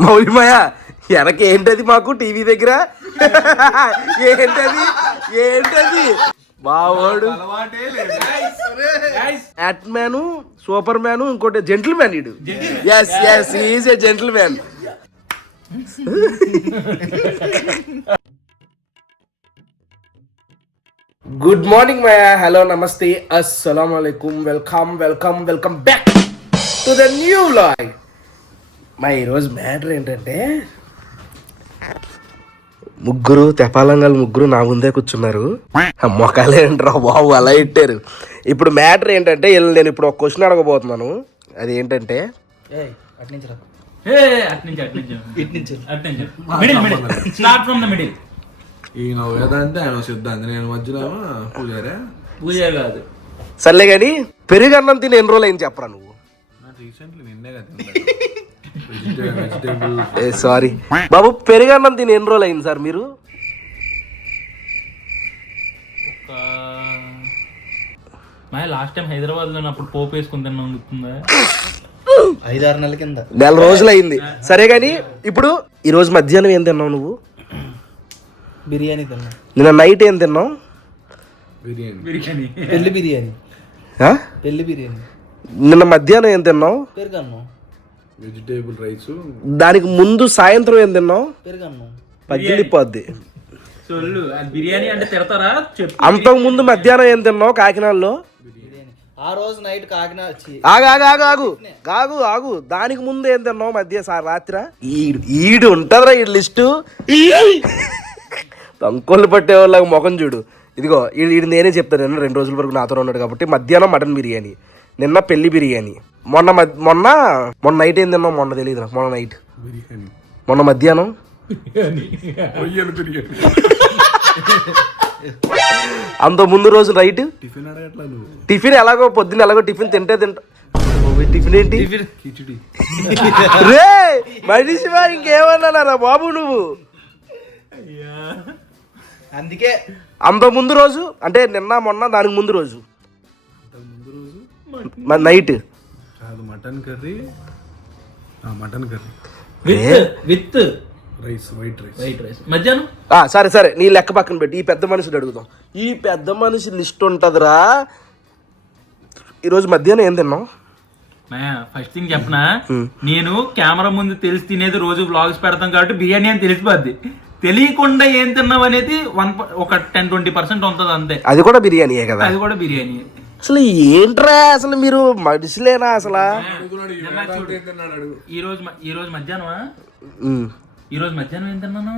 మౌలిమయ వెనక ఏంటది మాకు టీవీ దగ్గర? ఏంటది? ఏంటది? బావాడు యాట్ మ్యాన్ సూపర్ మ్యాన్ ఇంకోటి జెంటిల్ మ్యాన్ ఇడు yes yes is a gentleman good morning Maya hello నమస్తే అస్సలం అయికుం welcome welcome welcome back to the new లాయ్ మా ఈరోజు మ్యాటర్ ఏంటంటే ముగ్గురు తెపాలంగాలు ముగ్గురు నా ముందే కూర్చున్నారు. మొక్కలేంట్రా బాబు అలా ఇట్టారు. ఇప్పుడు మ్యాటర్ ఏంటంటే వీళ్ళు నేను ఇప్పుడు ఒక క్వశ్చన్ అడగబోతున్నాను. అది ఏంటంటే ఏ అట్నుంచి అట్నుంచి ఇట్నుంచి అట్నుంచి middle middle start from the middle ఈయన వేదాంతి ఆయన సిద్ధాంతి. నేను మధ్యలో పూజారా? పూజ కాదు. సర్లే కానీ పెరుగన్నం తిని ఎన్ని రోజులు అయింది చెప్పరా నువ్వు? రీసెంట్లీ నిన్నే కదా ఏ సారీ బాబు పెరుగన్నం తిని ఎన్ని రోజులు అయింది సార్ మీరు? లాస్ట్ టైం హైదరాబాద్లో అప్పుడు పోపు వేసుకుని తిన్నా ఉంటుందా ఐదారు నెలల కింద. నెల రోజులు అయింది. సరే కానీ ఇప్పుడు ఈ రోజు మధ్యాహ్నం ఏం తిన్నావు నువ్వు? బిర్యానీ తిన్నా. నిన్న నైట్ ఏం తిన్నావు? బిర్యానీ. బిర్యానీ. పెళ్ళి బిర్యానీ? పెళ్ళి బిర్యానీ. నిన్న మధ్యాహ్నం ఏం తిన్నావు? పెరుగన్నం. వెజిటేబుల్ రైస్ దానికి ముందు సాయంత్రం ఏం తిన్నావు? పెరుగన్నం. బిర్యానీ అంటే తిడతారా? చెప్పు. అంతకు ముందు మధ్యాహ్నం ఏం తిన్నావు కాకినాడలో? ఆ రోజు నైట్ కాకినాడ ఆగు ఆగు ఆగు ఆగు. ఆగు ఆగు. దానికి ముందు ఏం తిన్నావు మధ్య సార్ రాత్ర? ఈడు ఈడు ఉంటుందిరా ఈ లిస్టు. తంకొల్లు పట్టే వాళ్ళకి ముఖం చూడు. ఇదిగో ఈడు ఈడు నేనే చెప్తాను రెండు రోజుల వరకు నాతో ఉన్నాడు కాబట్టి మధ్యాహ్నం మటన్ బిర్యానీ. నిన్న పెళ్ళి బిర్యానీ. మొన్న మొన్న మొన్న నైట్ ఏం తిన్నావు? మొన్న తెలియదు నాకు మొన్న నైట్ బిర్యానీ. మొన్న మధ్యాహ్నం? అంత ముందు రోజు నైట్ టిఫిన్ అడగట్లా నువ్వు? టిఫిన్ ఎలాగో పొద్దున్న ఎలాగో టిఫిన్ తింటే తింటా టిఫిన్ ఏంటి? కిచిడి. రే! మనిషివా ఇంకేమన్నారా బాబు నువ్వు? అందుకే అంత ముందు రోజు? అంటే నిన్న మొన్న దానికి ముందు రోజు? నైట్. కాదు mutton curry. Mutton curry. With with. Rice white rice. White rice. మధ్యాహ్నం? ఆ, సరే సరే నీ లెక్క పక్కన పెట్టి. ఈ పెద్ద మనిషిని అడుగుదాం. ఈ పెద్ద మనిషి లిస్ట్ ఉంటుందిరా. ఈరోజు మధ్యాహ్నం ఏం తిన్నావు? ఫస్ట్ థింగ్ చెప్పనా? నేను కెమెరా ముందు తెలిసి తినేది రోజు వ్లాగ్స్ పెడతాం కాబట్టి బిర్యానీ అని తెలిసిపోద్ది. తెలియకుండా ఏం తిన్నావు అనేది వన్ ఒక టెన్ ట్వంటీ పర్సెంట్ ఉంటుంది అంతే. అది కూడా బిర్యానీయే కదా. అది కూడా బిర్యానీ అసలు ఏంట్రా అసలు మీరు మనిషిలేనా అసలు? ఈ రోజు ఈ రోజు మధ్యాహ్నమా? ఉమ్. ఈ రోజు మధ్యాహ్నం ఏం తిన్నాను?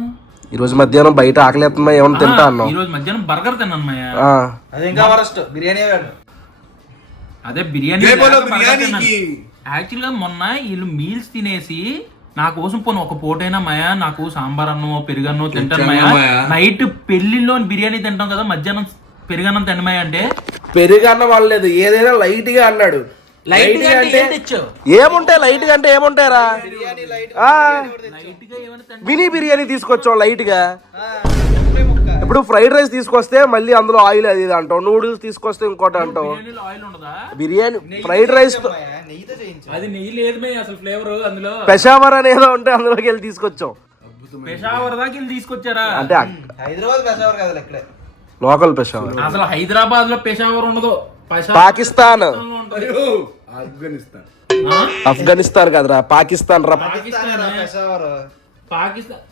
ఈరోజు మధ్యాహ్నం బయట ఆకలిస్తున్నా ఏమన్నా తింటా అన్నావు? ఈ రోజు మధ్యాహ్నం బర్గర్ తిన్నాను మాయా. ఆ. అది ఇంకా వరస్ట్ బిర్యానీ కాదు? అదే బిర్యానీ యాక్చువల్గా మొన్న వీళ్ళు మీల్స్ తినేసి నా కోసం పోను ఒక పూటైనా మాయా. నాకు సాంబార్ అన్నమో పెరుగన్నో తింటాను మాయా. నైట్ పెళ్ళిలో బిర్యానీ తింటాం కదా మధ్యాహ్నం పెరుగన్నం తినమాయ అంటే? పెరుగన్న వాళ్ళలేదు ఏదైనా లైట్గా అన్నాడు. లైట్గా అంటే ఏముంటాయి? లైట్గా అంటే ఏముంటాయరా? ఆ, లైట్గా ఏమైనా తింటా మినీ బిర్యానీ తీసుకొచ్చాం లైట్గా ఇప్పుడు ఫ్రైడ్ రైస్ తీసుకొస్తే మళ్ళీ అందులో ఆయిల్ అది ఇది అంటావు. నూడిల్స్ తీసుకొస్తే ఇంకోటి అంటావు. బిర్యానీలో ఆయిల్ ఉండదా? బిర్యానీ ఫ్రైడ్ రైస్ తో- నెయ్యితో చేయించు. అది నెయ్యి లేదు మే అసలు ఫ్లేవర్ అందులో. పెషావర్ అనేదో ఉంటే అందులోకి వెళ్ళి తీసుకొచ్చాం పెషావర్ దాకా వీళ్ళు తీసుకొచ్చారా? అంటే హైదరాబాద్ పెసవర్ కదా ఇక్కడే. లోకల్ పెషావర్. అసలు హైదరాబాద్లో పెషావర్ ఉండదు. పాకిస్తాన్. ఆఫ్ఘనిస్తాన్. ఆ? ఆఫ్ఘనిస్తాన్ కదరా పాకిస్తాన్ రా. పాకిస్తాన్.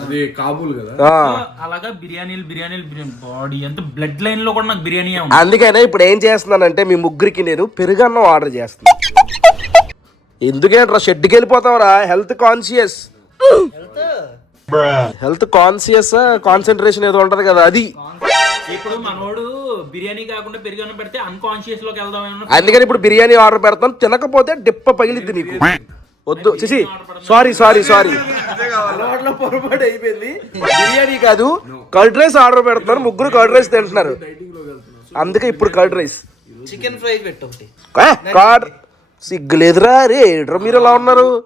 అది కాబూల్ కదా. ఆ, అలాగా బిర్యానీలు బిర్యానీలు బిర్యానీ. బాడీ ఎంత బ్లడ్ లైన్లో కూడా నాకు బిర్యానీ ఉంది అందుకనే ఇప్పుడు ఏం చేస్తున్నానంటే మీ ముగ్గురికి నేను పెరుగన్నం ఆర్డర్ చేస్తున్నా. ఎందుకేంట్రా షెడ్కి వెళ్ళిపోతావరా health conscious. Health conscious concentration ఏదో ఉంటది కదా అది. ఇప్పుడు మనోడు బిర్యానీ కాకుండా పెరుగన్నం పెడితే అన్కాన్షియస్లోకి వెళ్దాం అందుకని ఇప్పుడు బిర్యానీ ఆర్డర్ పెడతాం తినకపోతే డిప్ప పగిలిద్ది నీకు. వద్దు చిసి సారీ సారీ సారీ అలవాట్లో పొరపాటు అయిపోయింది. బిర్యానీ కాదు కర్డ్ రైస్ ఆర్డర్ పెడుతున్నారు ముగ్గురు కర్డ్ రైస్ తింటున్నారు. అందుకే ఇప్పుడు కర్డ్ రైస్. చికెన్ ఫ్రై పెట్టు కార్డ్ సిగ్గులేదురా రే ఏడ్రా మీరు ఎలా ఉన్నారు?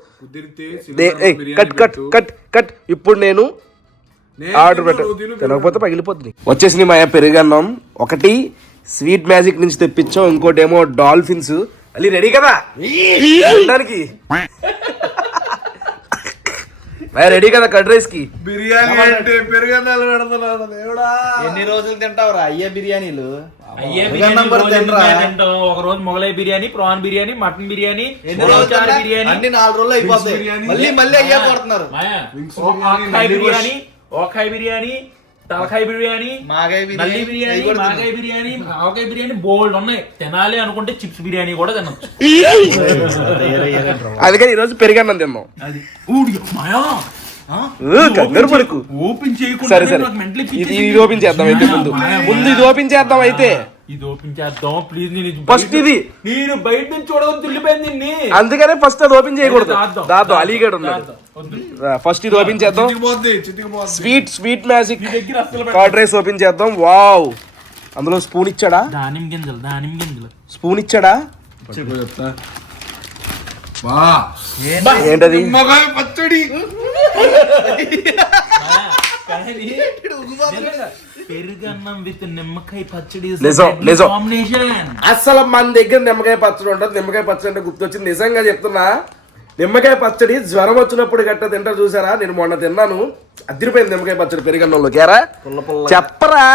Cut cut cut cut. ఇప్పుడు నేను ఆర్డర్ పెట్ట తినకపోతే పగిలిపోతుంది. వచ్చేసింది మా పెరుగన్నం? ఒకటి స్వీట్ మ్యాజిక్ నుంచి తెప్పించాం. ఇంకోటి ఏమో డాల్ఫిన్స్. అల్లి రెడీ కదా? భయ రెడీ కదా కర్డ్ రైస్కి బిర్యానీ అంటే పెరుగన్నాలు పెడుతున్నాను దేవుడా. ఎన్ని రోజులు తింటావురా? అయ్యే బిర్యానీలు. అయ్యే ఒక బిర్యానీ? ఒక రోజు మొగలై బిర్యానీ ప్రాన్ బిర్యానీ మటన్ బిర్యానీ ఎన్ని రోజులు? బిర్యానీ. అన్ని నాలుగు రోజులు అయిపోతాయి. మళ్ళీ మళ్ళీ అయ్యే కొడుతున్నారు బిర్యానీ, ఓకాయ బిర్యానీ తలకాయ బిర్యానీ మాగాయ బిర్యానీ బిర్యానీ మాగాయ బిర్యానీ ఆవకాయ బిర్యానీ బోల్డ్ ఉన్నాయి. తినాలి అనుకుంటే చిప్స్ బిర్యానీ కూడా తినొచ్చు. అందుకని ఈరోజు పెరిగన్నం తిన్నాం. అది. ఊడి మాయా ఊ, కంగారు పడుకు. ఓపెన్ చేయకుండా ఓపెన్ చేద్దాం అయితే ముందు. ముందు ఇది ఓపెన్ చేద్దాం అయితే. ఇది ఓపెన్ చేద్దాం. ప్లీజ్ నేను ఫస్ట్ ఇది. నేను బయట నుంచి చూడడం తుల్లిపోయింది నిన్ని. అందుకనే ఫస్ట్ అది ఓపెన్ చేయకూడదు. దాదాపు అలీగడ్ ఉన్నాడు. ఫస్ట్ ఇది ఓపెన్ చేద్దాం. Sweet sweet magic curd rice open చేద్దాం. వావ్ అందులో స్పూన్ ఇచ్చాడా? దానిమ్మ గింజలు దానిమ్మ గింజలు. స్పూన్ ఇచ్చాడా? చెప్తా. వా ఏంటది? పచ్చడి. పెరుగన్నం విత్ నిమ్మకాయ పచ్చడి నిజం, నిజం. కాంబినేషన్ అసలు మన దగ్గర నిమ్మకాయ పచ్చడి ఉంటుంది నిమ్మకాయ పచ్చడి అంటే గుర్తొచ్చింది. నిజంగా చెప్తున్నా నిమ్మకాయ పచ్చడి జ్వరం వచ్చినప్పుడు గట్ట తింటా చూసారా? నేను మొన్న తిన్నాను. అదిరిపోయింది నిమ్మకాయ పచ్చడి పెరిగన్నంలో కేరా చెప్పరా?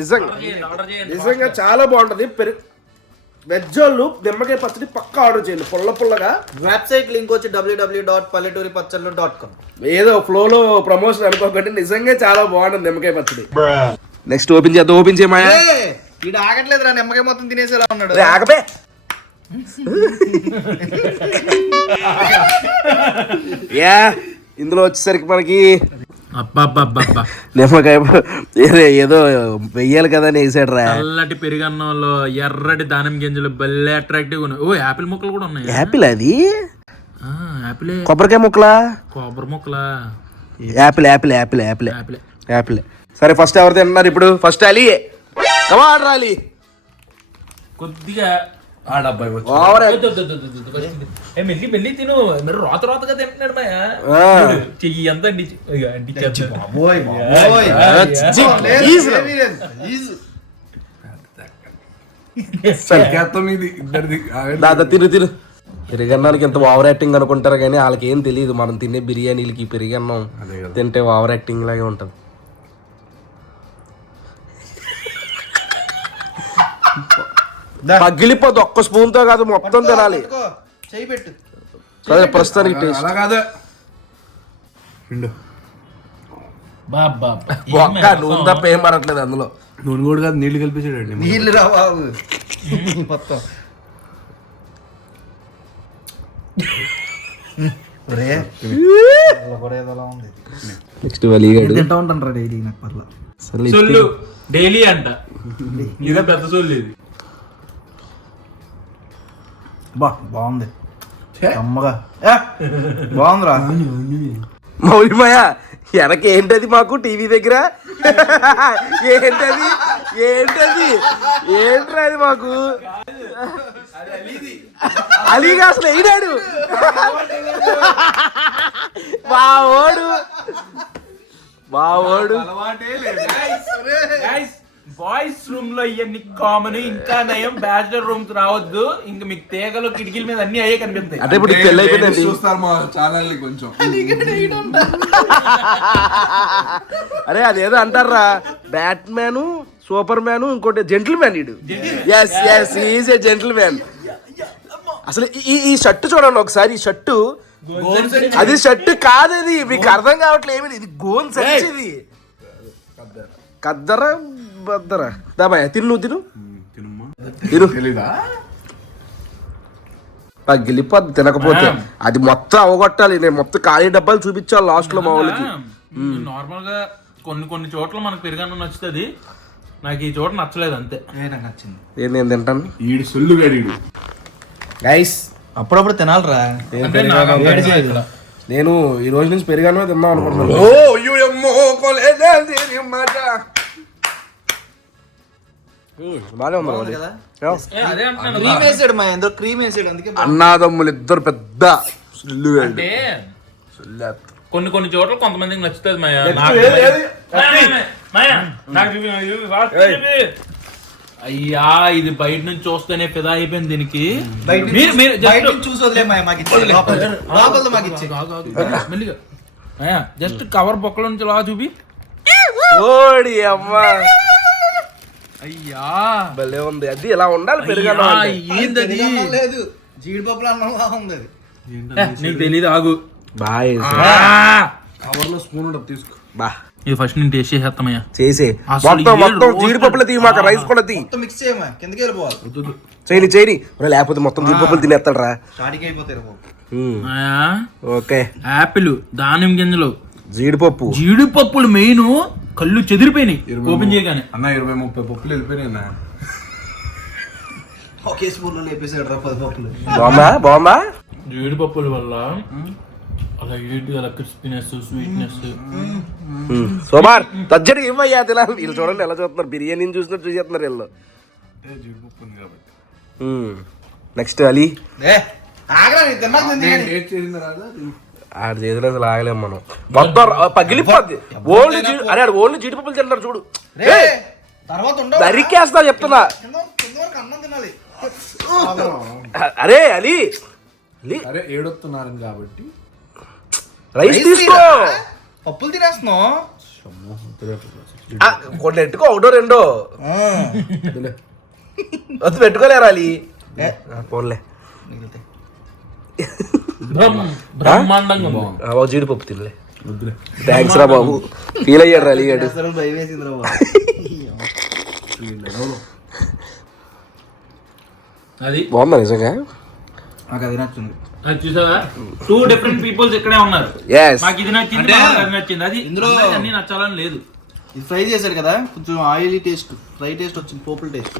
నిజంగా. నిజంగా చాలా బాగుంటది. పెరుగు వెజ్ వాళ్ళు నిమ్మకాయ పచ్చడి పక్కా ఆర్డర్ చేయండి. పుల్ల పుల్లగా. వెబ్సైట్ లింక్ వచ్చి WWW dot Palleturi Pachallu dot com ఏదో ఫ్లోలో ప్రమోషన్ అనుకోకండి. నిజంగా చాలా బాగుంటుంది నిమ్మకాయ పచ్చడి. నెక్స్ట్ ఓపెన్ చేద్దాం. ఓపెన్ చేయమాయా? ఇది ఆగట్లేదురా నిమ్మకాయ మొత్తం తినేసేలా ఉన్నాడు. రే, ఆగబే యా ఇందులో వచ్చేసరికి మనకి నిమ్మకాయ ఏదో వెయ్యాలి కదా వేసాడు రా చల్లటి పెరుగన్నంలో ఎర్రటి దానిమ్మ గింజలు భలే అట్రాక్టివ్ ఉన్నాయి. ఓ యాపిల్ ముక్కలు కూడా ఉన్నాయి. యాపిల్ అది? యాపిలే. కొబ్బరికాయ ముక్కలా? కొబ్బరి ముక్కలా. Apple apple apple apple. యాపిలే. Apple. సరే ఫస్ట్ ఎవరు తింటున్నారు ఇప్పుడు? ఫస్ట్ అలీ. కమాడ్ రాలి కొద్దిగా ఆడబ్బాయి వచ్చి మెల్లి మెల్లి తిను. మీరు రోత రోతగా తింటున్నాడు మాయా. చెయ్యి ఎంత ఆగండి. దాదా తిను. తిను పెరిగన్నానికి ఎంత ఓవర్ యాక్టింగ్ అనుకుంటారు కానీ వాళ్ళకి ఏం తెలియదు మనం తినే బిర్యానీలకి పెరిగన్నం. తింటే ఓవర్ యాక్టింగ్ లాగే ఉంటది. పగిలిపోద్దు ఒక్క స్పూన్తో కాదు మొత్తం తినాలి. సరే ప్రస్తుతానికి టేస్ట్. ఒక్క? నూనె తప్ప ఏం పడట్లేదు అందులో. నూనె కూడా కాదు నీళ్ళు కలిపేసాడండి నీళ్ళు రా బాబు. మొత్తం. నెక్స్ట్ వలీగాడు తింటా ఉంటాను రా డైలీ నాకు పర్లా. డైలీ అంట. ఇదే పెద్ద సొల్లు ఇది. బా బాగుంది అమ్మగా బాగుందిరా మౌలిమయ వెనక ఏంటది మాకు టీవీ దగ్గర ఏంటది ఏంటది ఏంట్రా అది మాకు అలీగా అసలు వేయడాడు బావోడు బావోడు బాయ్స్ రూమ్లో ఇవన్నీ కామన్ ఇంకా నయం బ్యాచులర్ రూమ్స్ రావద్దు. ఇంకా మీకు తీగలు కిటికీల మీద అన్ని అయ్యే కనిపిస్తాయి. అంటే ఇప్పుడు పెళ్ళి అయిపోయిందండి. చూస్తారు మా ఛానల్ని కొంచెం? అరే అదేదో అంటారా. బ్యాట్ మ్యాన్ సూపర్ మ్యాన్ ఇంకోటి జెంటిల్ మ్యాన్ ఇడు yes yes is a gentleman అసలు ఈ- ఈ షర్ట్ చూడండి ఒకసారి. ఈ షర్టు అది షర్ట్ కాదు అది మీకు అర్థం కావట్లేదు. ఏమి ఇది గోన్ సంచి ఇది. కద్దర. బద్దర? దాబాయ్ తిను నువ్వు తిను. తినమ్మా. తిను. తెలీదా? పగిలిపోద్ది తినకపోతే. అది మొత్తం అవగొట్టాలి. నేను మొత్తం ఖాళీ డబ్బాలు చూపించాలి లాస్ట్లో మా వాళ్ళకి. నార్మల్గా కొన్ని కొన్ని చోట్ల మనకు పెరుగన్నం నచ్చుతుంది. నాకు ఈ చోట నచ్చలేదు అంతే. నాకు నచ్చింది. ఏం నేను తింటాను? ఈడు సొల్లు గడీడు గైస్ అప్పుడప్పుడు తినాలిరా. నేను ఈ రోజు నుంచి పెరిగాను తిందాం అనుకుంటున్నాను. ఓ అయ్యో మాట బాగానే ఉంది క్రీమ్ వేసాడు మా ఎందరో క్రీమ్ వేసాడు అందుకే అన్నాదమ్ములు ఇద్దరు పెద్ద సుల్లు. అంటే. కొన్ని కొన్ని చోట్ల కొంతమందికి నచ్చుతుంది మాయా. అయ్యా ఇది బయట నుంచి చూస్తేనే ఫిదా అయిపోయింది దీనికి. జస్ట్ కవర్ బొక్కల నుంచి లా చూపి. ఓడి అమ్మా. అయ్యా. భలే ఉంది. అది ఇలా ఉండాలి? పెరుగన్నం అంటే. లేదు. జీడిపప్పులు అన్నంలా ఉంది అది. నీకు తెలియదు ఆగు. బాగా ఆ! కవర్లో స్పూన్ ఉంటుంది తీసుకో. బా. ఇది ఫస్ట్ నేను టేస్ట్ చేసేస్తామయ్యా చేసే. అసలు మొత్తం ఏ మొత్తం రోజు జీడిపప్పులు తీ మాకు రైస్ కూడా తీ మొత్తం మిక్స్ చేయమా? కిందకి వెళ్ళిపోవాలి. చేయని చేయని లేకపోతే మొత్తం జీడిపప్పులు తినేస్తాడు రా స్టార్టింగ్ బాబు అయ్యా, ఓకే. యాపిల్ దానిమ్మ గింజలు. జీడిపప్పు. జీడిపప్పులు మెయిన్. కళ్ళు చెదిరిపోయినాయి. ఓపెన్ చేయగానే. అన్న ఇరవై ముప్పై పప్పులు వెళ్ళిపోయినాయి అన్న. ఒకే స్పూన్లో లేపేసాడు రా పది పప్పులు బాగుందా బాగుందా జీడిపప్పుల వల్ల అలా ఏంటి అలా క్రిస్పీనెస్ స్వీట్నెస్ సోమార్ తజ్జడి ఇవ్వయ్యా తినాలి. వీళ్ళు చూడండి ఎలా చూస్తున్నారు. బిర్యానీని చూసినట్టు చూసేస్తున్నారు వీళ్ళు. జీడిపప్పు ఉంది కాబట్టి. నెక్స్ట్ అలీ. ఏ ఆగరా నీ ఆడ చేతిలో అసలు ఆగలేము మనం. మొత్తం పగిలిపోద్ది. ఓల్డ్ అరే ఆడు ఓల్డ్ జీడిపప్పులు తింటారు చూడు. రే తర్వాత ఉండవు. దరికేస్తా చెప్తున్నా. అరే అలీ. అరే ఏడొస్తున్నారు కాబట్టి. రైస్ తీసుకో. పప్పులు తినేస్తున్నావు? కొన్ని ఎట్టుకో ఒకటో రెండో. వద్దు పెట్టుకోలేరా అలీ? పోన్లే. బ్రహ్మాండంగా ఉంది. ఆ, ఓ జీడిపప్పు తినలే. థ్యాంక్స్ రా బాబు. ఫీల్ అయ్యాడు రా అలీ గాడు అసలు భయం వేసింది రా బాబు. అది? బాగుందా నిజంగా? నాకు అది నచ్చింది. అది చూసావా? టూ డిఫరెంట్ పీపుల్స్ ఇక్కడే ఉన్నారు. మాకు ఇది నచ్చింది అది నచ్చింది. అది ఇందులో- అన్ని నచ్చాలని లేదు. ఇది ఫ్రై చేశారు కదా కొంచెం ఆయిలీ టేస్ట్ ఫ్రై టేస్ట్ వచ్చింది పోపుల టేస్ట్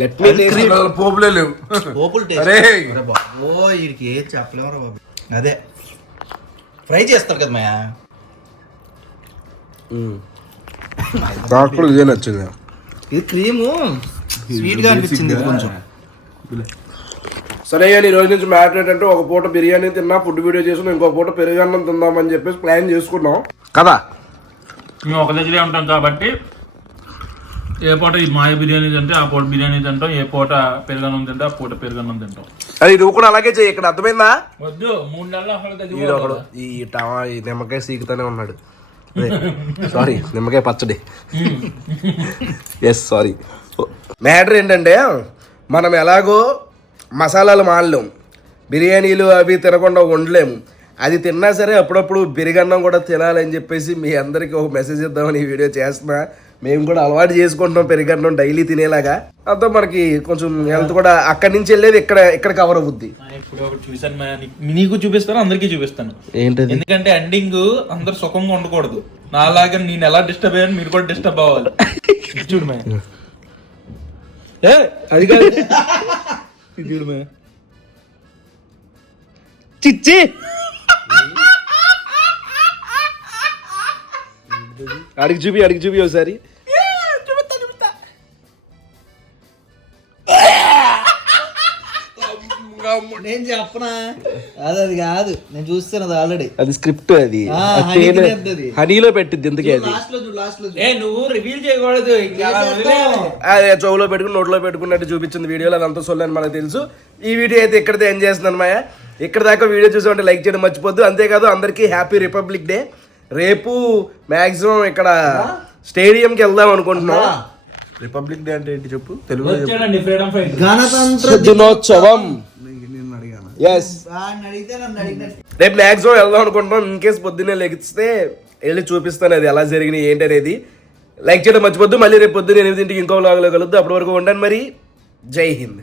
లెట్ మీ అసలు పోపులే లేవు. పోపుల టేస్ట్ అరే. అరే బాబు ఓ వీడికి ఏం చెప్పలేము రా బాబు. అదే. ఫ్రై చేస్తారు కదా మాయా? నాకు కూడా ఇదే నచ్చింది. ఇది క్రీము స్వీట్గా అనిపించింది ఇది కొంచెం. సరే అని ఈ రోజు నుంచి మ్యాటర్ ఏంటంటే ఒక పూట బిర్యానీ తిన్నా ఫుడ్ వీడియో చేసిన ఇంకో పూట పెరుగన్నం తిందామని చెప్పేసి ప్లాన్ చేసుకున్నాం. కదా. మేము ఒక దగ్గరే ఉంటాం కాబట్టి ఏ పూట ఈ మాయ బిర్యానీ తింటే ఆ పూట బిర్యానీ తింటాం ఏ పూట పెరుగన్నం తింటే ఆ పూట పెరుగన్నం తింటాం. అది నువ్వు కూడా అలాగే చేయి ఇక్కడ అర్థమైందా? వద్దు మూడు నెలలు అసలు ఒకడు. ఈ టమా ఈ నిమ్మకాయ సీకుతానే ఉన్నాడు. సారీ నిమ్మకాయ పచ్చడి. ఎస్ సారీ మ్యాటర్ ఏంటంటే మనం ఎలాగో మసాలాలు మాడలేం బిర్యానీలు అవి తినకుండా ఉండలేము అది తిన్నా సరే అప్పుడప్పుడు బిరిగన్నం కూడా తినాలని చెప్పేసి మీ అందరికీ ఒక మెసేజ్ ఇద్దామని ఈ వీడియో చేస్తున్నా. మేము కూడా అలవాటు చేసుకుంటున్నాం పెరిగన్నం డైలీ తినేలాగా. అంతా మనకి కొంచెం హెల్త్ కూడా అక్కడి నుంచి వెళ్ళేది ఇక్కడ ఇక్కడ కవర్ అవుద్ది. నేను ఇప్పుడు ఒకటి చూసాను నీకు చూపిస్తాను అందరికీ చూపిస్తాను. ఏంటది? ఎందుకంటే ఎండింగ్ అందరు సుఖంగా ఉండకూడదు. నాలాగా నేను ఎలా డిస్టర్బ్ అయ్యాను మీరు కూడా డిస్టర్బ్ అవ్వాలి. చూడు మే ఏ అది కాదు. చూడు మే చిచ్చి! అడిగి చూపి అడిగి చూపి ఒకసారి. నేను చెప్పనా? అది అది కాదు. నేను చూస్తాను అది ఆల్రెడీ అది. స్క్రిప్ట్ అది. హనీలో పెట్టింది ఎందుకే అది? లాస్ట్లో చూడు లాస్ట్లో ఏ నువ్వు రివీల్ చేయకూడదు. అదే చెవులో పెట్టుకుని నోట్లో పెట్టుకున్నట్టు చూపించింది వీడియోలో అదంతా సొల్లని మనకు తెలుసు. ఈ వీడియో అయితే ఇక్కడితో ఎండ్ చేస్తున్నాను మాయ. ఇక్కడ దాకా వీడియో చూసామంటే లైక్ చేయడం మర్చిపోద్దు. అంతేకాదు అందరికీ హ్యాపీ రిపబ్లిక్ డే రేపు మాక్సిమం ఇక్కడ స్టేడియంకి వెళ్దాం అనుకుంటున్నాం. రిపబ్లిక్ డే అంటే ఏంటి చెప్పు? తెలుగు గణతంత్ర దినోత్సవం ఎస్ రేపు మ్యాక్సిమం వెళ్దాం అనుకుంటున్నాం. ఇన్ కేసు పొద్దున్నే లెగిస్తే వెళ్ళి చూపిస్తాను అది ఎలా జరిగినాయి ఏంటి అనేది. లైక్ చేయడం మర్చిపోద్దు. మళ్ళీ రేపు పొద్దున్న ఎనిమిదింటికి ఇంకో లాగులో కలుద్దు. అప్పటి వరకు ఉండండి మరి. జై హింద్.